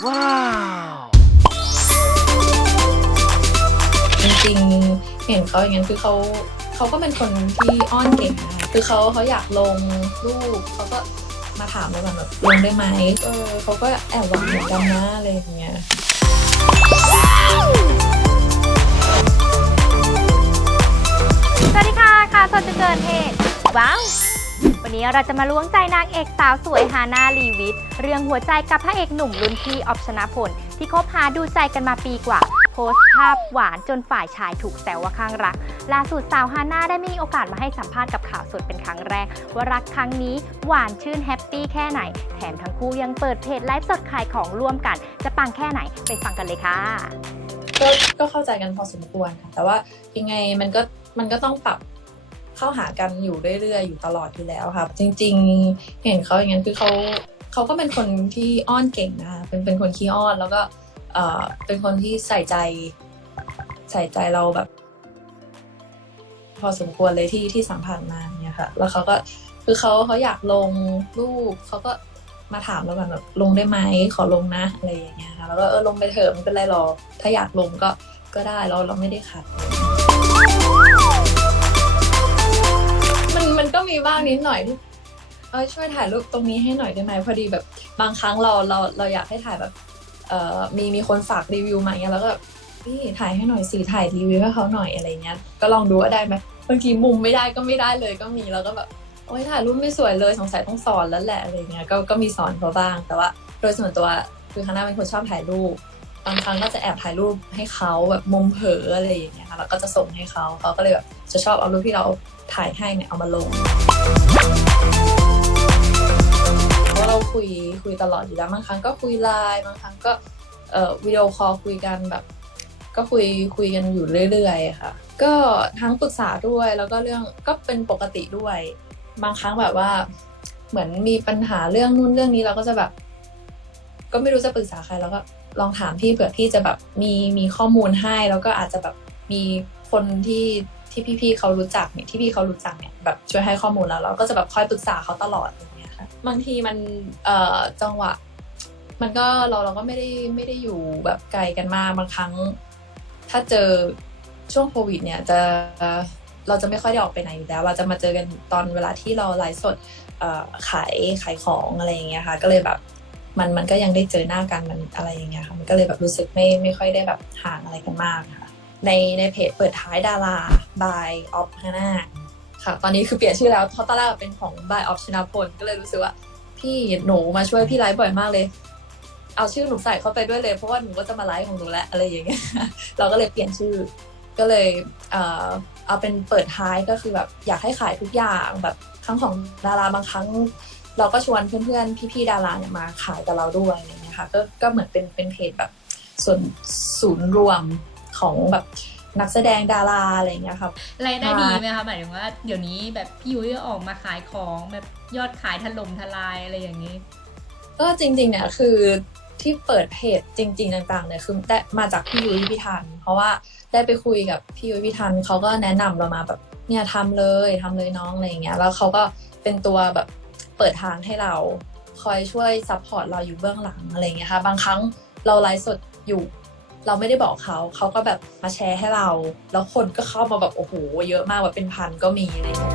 Wow! จริงๆ เห็นเขาอย่างนั้นคือเขาเขาก็เป็นคนที่อ้อนเก่งนะคะคือเขาเขาอยากลงรูปเขาก็มาถามเราแบบลงได้ไหมเออเขาก็แอบหวังเหมือนกันนะอะไรอย่างเงี้ยสวัสดีค่ะข่าวสดจะเกินเหตุว้าว วันนี้เราจะมาล้วงใจนางเอกสาวสวยฮาน่าลีวิทเรื่องหัวใจกับพระเอกหนุ่มรุ่นพี่ออฟชนะพลที่คบหาดูใจกันมาปีกว่า โพสต์ภาพหวานจนฝ่ายชายถูกแซวว่าข้างรัก ล่าสุดสาวฮาน่าได้มีโอกาสมาให้สัมภาษณ์กับข่าวสดเป็นครั้งแรก ว่ารักครั้งนี้หวานชื่นแฮปปี้แค่ไหน แถมทั้งคู่ยังเปิดเพจไลฟ์สดขายของร่วมกัน จะปังแค่ไหนไปฟังกันเลยค่ะก็ก็เข้าใจกันพอสมควรค่ะแต่ว่ายังไงมันก็มันก็ต้องปรับ เข้าหากันอยู่เรื่อยๆ อยู่ตลอดอยู่แล้วค่ะ จริงๆ เห็นเขาอย่างนั้นคือเขาเขาก็เป็นคนที่อ้อนเก่งนะคะเป็นเป็นคนขี้อ้อนแล้วก็เออเป็นคนที่ใส่ใจ ใส่ใจเราแบบ พอสมควรเลยที่ที่สัมผัสมาเนี่ยค่ะ แล้วเขาก็คือเขาเขาอยากลงรูปเขาก็มาถามเราก่อนแบบลงได้ไหมขอลงนะอะไรอย่างเงี้ยค่ะแล้วก็เออลงไปเถอะไม่เป็นไรหรอกถ้าอยากลงก็ก็ได้เราเราไม่ได้ขัด นิดหน่อยที่เออช่วยถ่ายรูปตรงนี้ให้หน่อยได้ไหมพอดีแบบบางครั้งเราเราเราอยากให้ถ่ายแบบเอ่อมีมีคนฝากรีวิวมาอย่างเงี้ยแล้วก็แบบพี่ถ่ายให้หน่อยสิถ่ายรีวิวให้เขาหน่อยอะไรเงี้ยก็ลองดูว่าได้ไหมบางทีมุมไม่ได้ก็ไม่ได้เลยก็มีแล้วก็แบบโอ๊ยถ่ายรูปไม่สวยเลยสงสัยต้องสอนแล้วแหละอะไรเงี้ยก็ก็มีสอนเขาบ้าง แต่ว่าโดยส่วนตัวคือคณะเป็นคนชอบถ่ายรูปบางครั้งก็จะแอบถ่ายรูปให้เขาแบบมุมเผลออะไรอย่างเงี้ยค่ะแล้วก็จะส่งให้เขาเขาก็เลยแบบจะชอบเอารูปที่เราถ่ายให้เนี่ยเอามาลง เพราะเราคุยคุยตลอดอยู่แล้วบางครั้งก็คุยไลน์บางครั้งก็เอ่อวิดีโอคอลคุยกันแบบ ก็คุยคุยกันอยู่เรื่อยๆค่ะ ก็ทั้งปรึกษาด้วยแล้วก็เรื่องก็เป็นปกติด้วย บางครั้งแบบว่า เหมือนมีปัญหาเรื่องนู่นเรื่องนี้เราก็จะแบบ ก็ไม่รู้จะปรึกษาใครแล้วก็ลองถามพี่เผื่อพี่จะแบบมีมีข้อมูลให้ แล้วก็อาจจะแบบมีคนที่ ที่พี่ๆเขารู้จักเนี่ยที่พี่เขารู้จักเนี่ยแบบช่วยให้ข้อมูลแล้วเราก็จะแบบคอยปรึกษาเขาตลอดอย่างเงี้ยค่ะบางทีมันเอ่อจังหวะ มันก็เราเราก็ไม่ได้ไม่ได้อยู่แบบไกลกันมากบางครั้ง ถ้าเจอช่วงโควิดเนี่ยจะเราจะไม่ค่อยได้ออกไปไหนอยู่แล้ว เราจะมาเจอกันตอนเวลาที่เราไลฟ์สดขายขายของอะไรอย่างเงี้ยค่ะ ก็เลยแบบมันมันก็ยังได้เจอหน้ากันมันอะไรอย่างเงี้ยค่ะมันก็เลยแบบรู้สึกไม่ไม่ค่อยได้แบบห่างอะไรกันมากค่ะ ในในเพจเปิดท้ายดารา by of hana ค่ะ ตอนนี้คือเปลี่ยนชื่อแล้วเพราะตอนแรกเป็นของ by of ชนาพลก็เลยรู้สึกว่า พี่หนูมาช่วยพี่ไลฟ์บ่อยมากเลย เอาชื่อหนูใส่เข้าไปด้วยเลยเพราะว่าหนูก็จะมาไลฟ์ของหนูแล้วอะไรอย่างเงี้ยเราก็เลยเปลี่ยนชื่อ ก็เลยเอ่อเอาเป็นเปิดท้ายก็คือแบบอยากให้ขายทุกอย่างแบบครั้งของดาราบางครั้ง เราก็ชวนเพื่อนๆพี่ๆดาราเนี่ยมาขายกับเราด้วยอะไรเงี้ยค่ะก็ก็เหมือนเป็นเป็นเพจแบบส่วนศูนย์รวม ของแบบนักแสดงดาราอะไรเงี้ยครับรายได้ดีไหมคะหมายถึงว่าเดี๋ยวนี้แบบพี่ยุ้ยก็ออกมาขายของแบบยอดขายถล่มทลายอะไรอย่างนี้ ก็จริงๆเนี่ยคือที่เปิดเพจจริง ๆ ต่างๆเนี่ยคือได้มาจากพี่ยุ้ยพี่ทันเพราะว่าได้ไปคุยกับพี่ยุ้ยพี่ทันเขาก็แนะนำเรามาแบบเนี่ยทำเลยทำเลยน้องอะไรอย่างเงี้ยแล้วเขาก็เป็นตัวแบบเปิดทางให้เราคอยช่วยซัพพอร์ตเราอยู่เบื้องหลังอะไรอย่างเงี้ยค่ะบางครั้งเราไลฟ์สดอยู่ เราไม่ได้บอกเขาเขาก็แบบมาแชร์ให้เรา แล้วคนก็เข้ามาแบบโอ้โหเยอะมากแบบเป็นพันก็มีอะไรอย่างเงี้ย